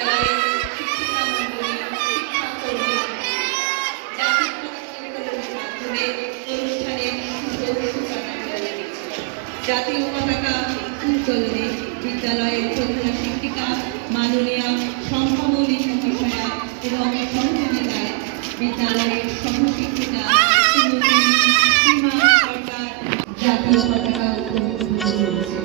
বিদ্যালয়ের শিক্ষিকা মণ্ডলী, শিক্ষাকর্মী, জাতীয় পতাকার মাধ্যমে অনুষ্ঠানের শুভ সূচনা করে জাতীয় পতাকা উত্তোলনে বিদ্যালয়ের প্রধান শিক্ষিকা মাননীয়া শম্পামলী মহাশয়া এবং সহযোগিতায় বিদ্যালয়ের সহশিক্ষিকা শ্রীমতী সীমা সরকার জাতীয় পতাকা উত্তোলন করেছে।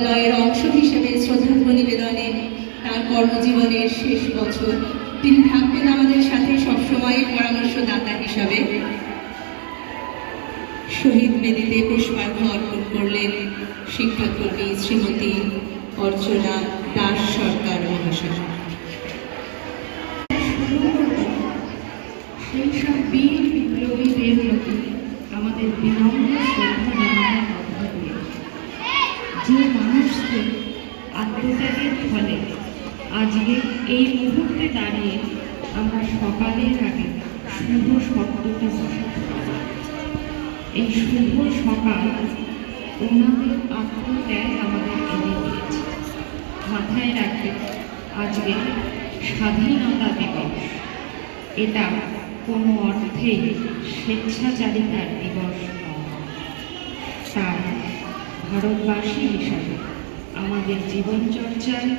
বিদ্যালয়ের অংশ হিসেবে শ্রদ্ধার্ঘ্য নিবেদনে তার কর্মজীবনের শেষ বছর তিনি থাকবেন আমাদের সাথে সবসময় পরামর্শদাতা হিসাবে। শহীদ বেদিতে পুষ্পার্ঘ্য অর্পণ করলেন শিক্ষাকর্মী শ্রীমতী অর্চনা দাস সরকার মহাশয়। সেই সব বীর বিপ্লবীদের প্রতি আমাদের বিনম্র শ্রদ্ধা জানানোর মধ্য দিয়ে যে মানুষকে আত্মত্যাগের ফলে আজকে এই মুহূর্তে দাঁড়িয়ে আমরা সকালের আগে শুভ শব্দটা বসাতে পারি। এই শুভ সকাল ওনাদের আত্মত্যাগ আমাদের এনে দিয়েছে। মাথায় রাখবে আজকে স্বাধীনতা দিবস, এটা কোনো অর্থেই স্বেচ্ছাচারিতার দিবস নয়। তাই ভারতবাসী হিসাবে আমাদের জীবনচর্চায়,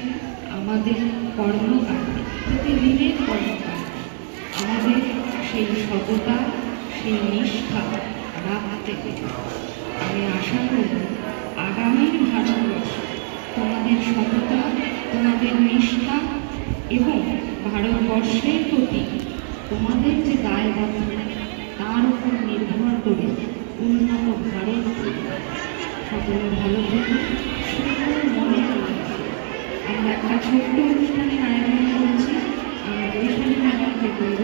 আমাদের কর্মকাণ্ডে, প্রতিদিনের কর্মকাণ্ডে আমাদের সেই সততা, সেই নিষ্ঠা রাখতে হবে। আমি আশা করব আগামীর ভারতবর্ষ তোমাদের সততা, তোমাদের নিষ্ঠাা এবং ভারতবর্ষের প্রতি তোমাদের যে দায়বদ্ধতা তার উপর নির্ভর করে উন্নত ভারত গড়বে। সকলে ভালো থাকুন, সুন্দর মনে করে। আমরা একটা ছোট্ট অনুষ্ঠানের আয়োজন করেছি। আমরা বৈশালী ম্যাডামকে বলব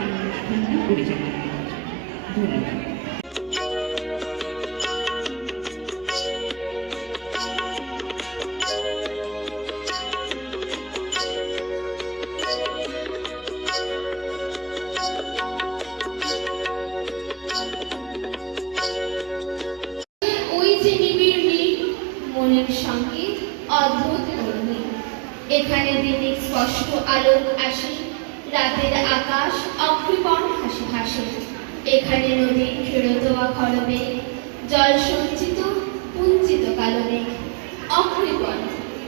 এই অনুষ্ঠানটা পরিচালনা করার জন্য। ধন্যবাদ। ওই যে নিবিড় নীল মনের সঙ্গে অদ্ভুত করবে। এখানে দিনে স্পষ্ট আলোক আসে, রাতের আকাশ অকৃপণ হাসি হাসে। এখানে নদীর ফেরতোয়া খরবে, জল সঞ্চিত কুঞ্চিত কালো মেঘ অকৃপণ,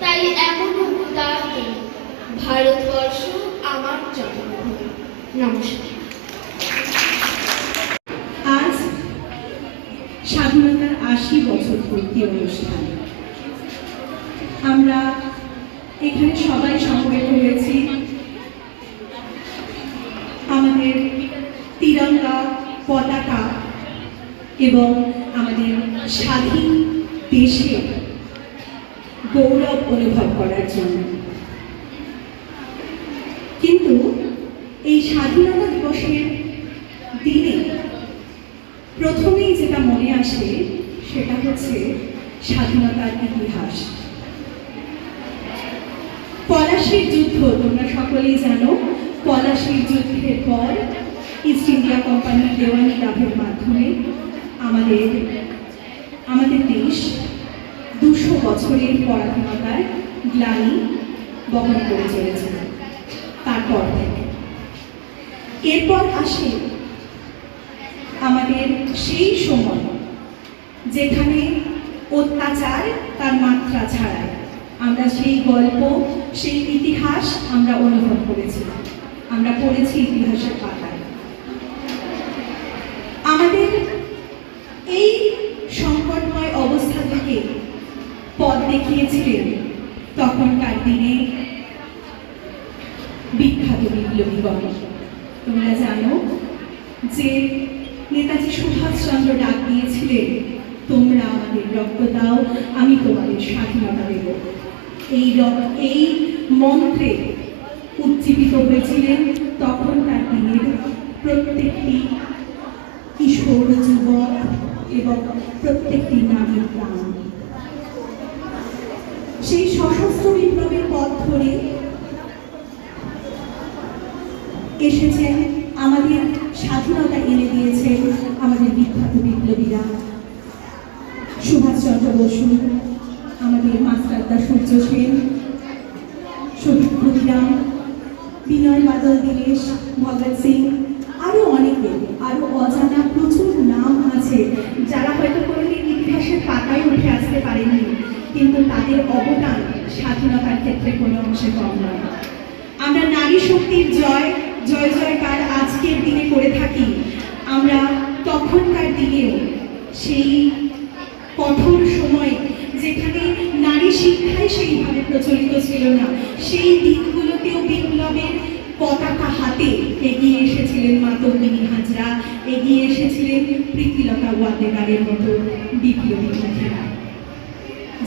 তাই এমনও উদার দিন। ভারতবর্ষ আমার জন্মভূমি। নমস্কার। আজ স্বাধীনতার ৮০ বছর পূর্তি অনুষ্ঠান। আমরা এখানে সবাই সমবেত হয়েছি আমাদের তিরঙ্গা পতাকা এবং আমাদের স্বাধীন দেশে গৌরব অনুভব করার জন্য। কিন্তু এই স্বাধীনতা দিবসের দিনে প্রথমেই যেটা মনে আসে সেটা হচ্ছে স্বাধীনতার ইতিহাস। পলাশীর যুদ্ধ তোমরা সকলেই জানো। পলাশীর যুদ্ধের পর ইস্ট ইন্ডিয়া কোম্পানির দেওয়ানি লাভের মাধ্যমে আমাদের দেশ ২০০ বছরের পরাধীনতার গ্লানি বহন করে চলেছে। তারপর থেকে এরপর আসে আমাদের সেই সময় যেখানে অত্যাচার তার মাত্রা ছাড়ায় আমরা সেই গল্প, সেই ইতিহাস আমরা অনুভব করেছি, আমরা পড়েছি ইতিহাসের পাতায়। আমাদের এই সংকটময় অবস্থা থেকে পথ দেখিয়েছিলেন তখনকার দিনে বিখ্যাত বিপ্লবীগণ। তোমরা জানো যে নেতাজি সুভাষচন্দ্র ডাক দিয়েছিলেন, তোমরা আমাদের রক্ত দাও, আমি তোমাদের স্বাধীনতা দেব। এই মন্ত্রে উজ্জীবিত হয়েছিলেন তখনকার দিনের প্রত্যেকটি কিশোর, যুবক এবং প্রত্যেকটি নারীর প্রাণ। সেই সশস্ত্র বিপ্লবের পথ ধরে এসেছেন, আমাদের স্বাধীনতা এনে দিয়েছেন আমাদের বিখ্যাত বিপ্লবীরা। সুভাষচন্দ্র বসু, আমাদের মাস্টারদা সূর্য সেন, শহীদ ক্ষুদিরাম, বিনয় বাদল দীনেশ, ভগৎ সিং, আরও অনেকে, আরও অজানা প্রচুর নাম আছে যারা হয়তো কোনোদিন ইতিহাসের পাতায় উঠে আসতে পারেননি, কিন্তু তাদের অবদান স্বাধীনতার ক্ষেত্রে কোনো অংশে কম নয়। আমরা নারী শক্তির জয় জয়কার আজকের দিনে করে থাকি। আমরা তখনকার দিনেও সেই কঠোর সময় যেখানে নারী শিক্ষাই সেইভাবে প্রচলিত ছিল না, সেই দিনগুলোতেও বিপ্লবের পতাকা হাতে এগিয়ে এসেছিলেন মাতঙ্গিনী হাজরা, এগিয়ে এসেছিলেন প্রীতিলতা ওয়াদ্দেদারের মতো বিপ্লবী মহিলা,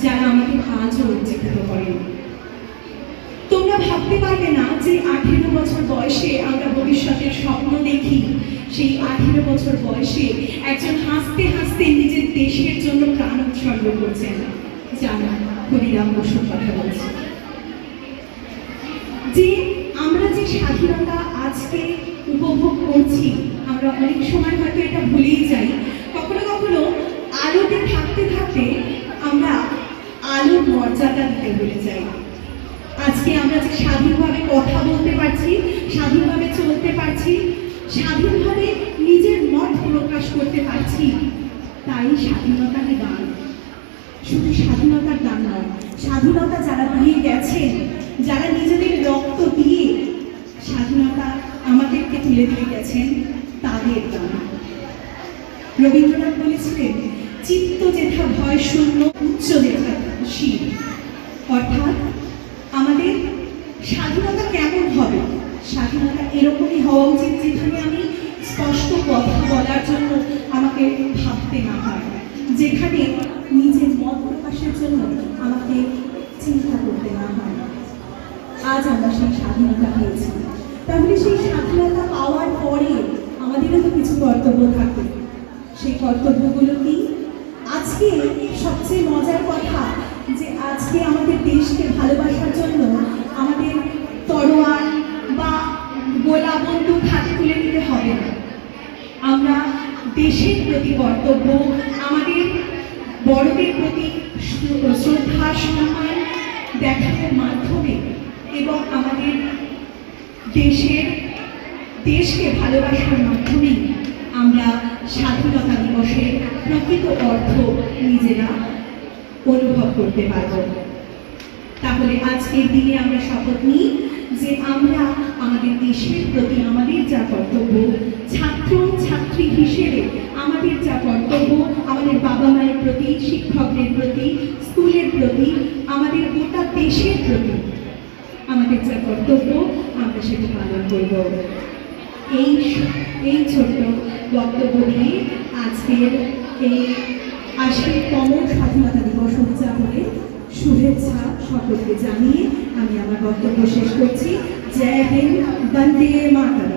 যারা আমাদের আজও উজ্জীবিত করেন। তোমরা ভাবতে পারবে না যে 18 বছর বয়সে আমরা ভবিষ্যতের স্বপ্ন দেখি। সেই 18 বছর বয়সে একজন হাসতে হাসতে নিজের দেশের জন্য প্রাণ উৎসর্গ করছেন। জানো, ক্ষুদিরাম বসুর কথা বলছি। যে আমরা যে স্বাধীনতা আজকে উপভোগ করছি, আমরা অনেক সময় হয়তো এটা ভুলেই যাই। কখনো কখনো আলোতে থাকতে থাকতে আমরা আলোর মর্যাদা দিতে ভুলে যাই। আজকে আমরা যে স্বাধীনভাবে কথা বলতে পারছি, স্বাধীনভাবে চলতে পারছি, স্বাধীনভাবে নিজের মত প্রকাশ করতে পারছি, তাই স্বাধীনতাকে গান শুধু স্বাধীনতার দাম নয়, স্বাধীনতা যারা দিয়ে গেছেন, যারা নিজেদের রক্ত দিয়ে স্বাধীনতা আমাদেরকে তুলে দিয়ে গেছেন, তাদের দাম। রবীন্দ্রনাথ বলেছিলেন, চিত্ত যেথা ভয় শূন্য, উচ্চ যেথা শির। অর্থাৎ আমাদের স্বাধীনতা কেমন হবে? স্বাধীনতা এরকমই হওয়া উচিত যেখানে আমি স্পষ্ট কথা বলার জন্য আমাকে ভাবতে না হয়, যেখানে নিজের মত প্রকাশের জন্য আমাকে চিন্তা করতে না হয়। আজ আমরা সেই স্বাধীনতা পেয়েছি, তাহলে সেই স্বাধীনতা পাওয়ার পরে আমাদেরও তো কিছু কর্তব্য থাকে। সেই কর্তব্যগুলো কি? আজকে সবচেয়ে মজার কথা যে আজকে আমাদের দেশকে ভালোবাসার জন্য আমাদের তরোয়াল বা গোলা বন্দুক হাতে তুলে নিতে হবে না। আমরা দেশের প্রতি কর্তব্য, আমাদের বড়দের প্রতি শ্রদ্ধা সম্মান দেখানোর মাধ্যমে এবং আমাদের দেশকে ভালোবাসার মাধ্যমেই আমরা স্বাধীনতা দিবসের প্রকৃত অর্থ নিজেরা অনুভব করতে পারব। তাহলে আজকের দিনে আমরা শপথ নিই যে আমরা আমাদের দেশের প্রতি আমাদের যা কর্তব্য, ছাত্র ছাত্রী হিসেবে আমাদের যা কর্তব্য, আমাদের বাবা মায়ের প্রতি, শিক্ষকদের প্রতি, স্কুলের প্রতি, আমাদের গোটা দেশের প্রতি আমাদের যা কর্তব্য, আমরা সেটা পালন করব। এই ছোট্ট বক্তব্য নিয়ে আজকের এই ৮০তম স্বাধীনতা দিবস উদযাপনে শুভেচ্ছা সকলকে জানিয়ে আমি আমার বক্তব্য শেষ করছি। জয় হিন্দ, বন্দে মাতরম।